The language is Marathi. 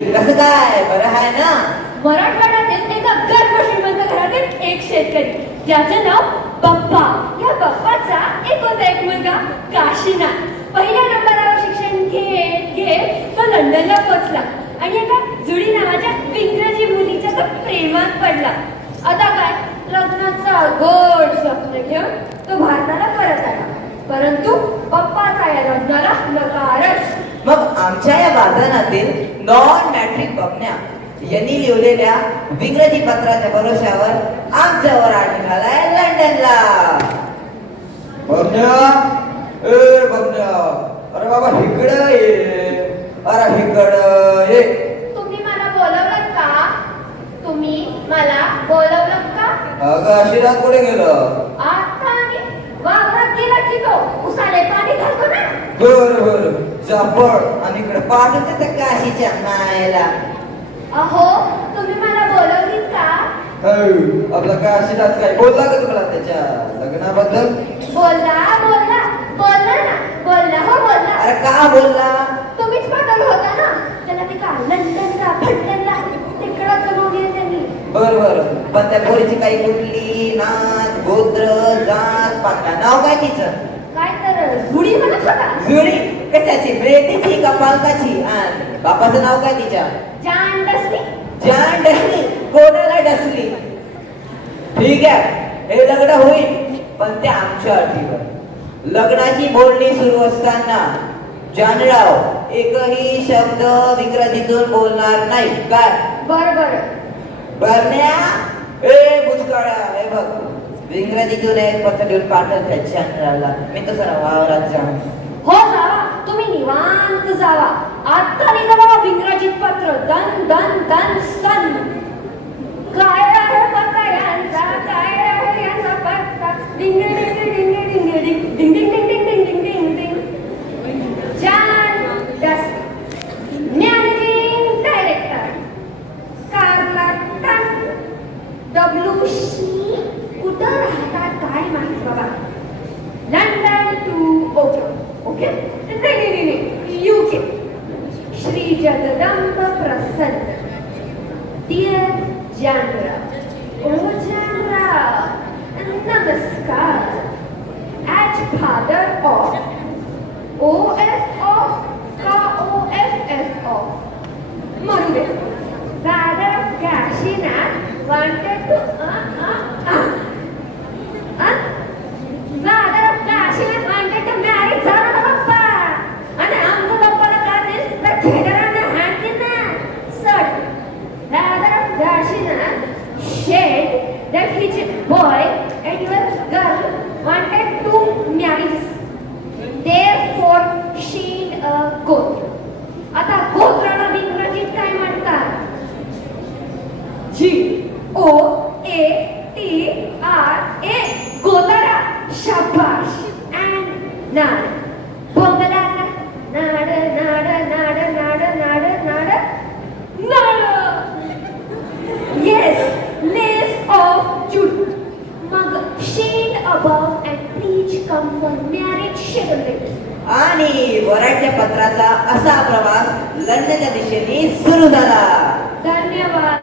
कसं काय बरं आहे ना? मराठवाड्यातील एका गर्भ श्रीमंत घरातील एक शेतकरी ज्याचं नाव बप्पा. या बप्पाचा एकोणता एक मुलगा काशीनाथ. पहिल्या नंबरावर शिक्षण घेत घेत तो लंडनला पोहोचला आणि एका जुडी नावाच्या इंग्रजी मुलीच्या तो प्रेमात पडला. आता काय, लग्नाचा गोड स्वप्न घेऊन तो भारताला परत आला. परंतु बप्पाचा या लग्नाला नकारच. मग आमच्या या वादनातील नॉन मॅट्रिक बघण्या यांनी लिहिलेल्या विंग्रजी पत्राच्या भरोश्यावर आमच्यावर आठ निघालाय लंडनला. बघण्या, ए बघण्या, अरे बाबा इकडं ये, अरे इकडं ये. तुम्ही मला बोलवलं का? तुम्ही मला बोलवलं का? अगं आशीर्वाद कुठे गेलं? आता आणि वावरात गेला की तो उसाले पाणी घालतो ना. बर जा पळ आणि इकडे पाठवते त्या काशीच्या मायला. अहो, तुम्ही मला बोलवलीत का? आपला काय आशीर्वाद काय बोलला का तुला त्याच्या लग्नाबद्दल? बोलला बोलला बोलला ना, बोलला हो बोलला. अरे का बोलला? तुम्हीच पाठवलं होता ना त्याला. ते का लंडनला फंडनला तिकडं चलवली त्यांनी. बर पण त्या पोरीची काही कुठली नात गोत्र जात पाका नाव काय तिचं? काय तर जुडी म्हणत होता. जुडी कशाची? ब्रेतीची का पालकाची? आणि बापाचं नाव काय तिच्या? जान डसली. जान डसली. कोणाला डसली? ठीक आहे, हे लग्न होईल पण ते आमच्या अटीवर. लग्नाची बोलणी सुरू असताना जानराव एकही शब्द विंग्रजीतून बोलणार नाही. काय? बर बरण्या, ए बुचकाळा, हे बघ इंग्रजीतून एक पत्र लिहून पाठवत जानरावला. मी तसं वावरात जाऊन. हो जावा, तुम्ही निवांत जावा. आता निघाला इंग्रजीत पत्र. दन दन दन सन. काय आहे पत्ता यांचा? काय आहे यांचा पत्ता? Ding ding ding ding ding ding ding ding ding ding ding ding ding. जान डस, मॅनेजिंग डायरेक्टर कार्ला टन. WC कुठं राहतात काय माहित बाबा. लंडन टू ओके नाही UK. श्री जगदंब प्रसन्न. डिअर जानराव. ओ जानराव, नमस्कार. As father of OF of का OFF ऑफ मरू दे. Father of Kashinath wanted to father of Kaशीनाथ wanted to marry झाला ना पप्पा. आणि आमच्या पप्पाला काय देईल तर खेळांना हात देईल ना. Sir, father of Kaशीनाth said that his boy and your girl wanted to marry. Therefore she गोत्र. आता गोत्राला इंग्रजीत काय म्हणतात? GOATRA. गोतारा. शाबाश. and नाड. बोंबला नाड नाड नाड नाड नाड नाड नाड. Yes, lace of Jude. मग shade above and please come for marriage ceremony. आणि वराच्या पत्राचा असा प्रवास लंडनच्या दिशेने सुरू झाला. धन्यवाद.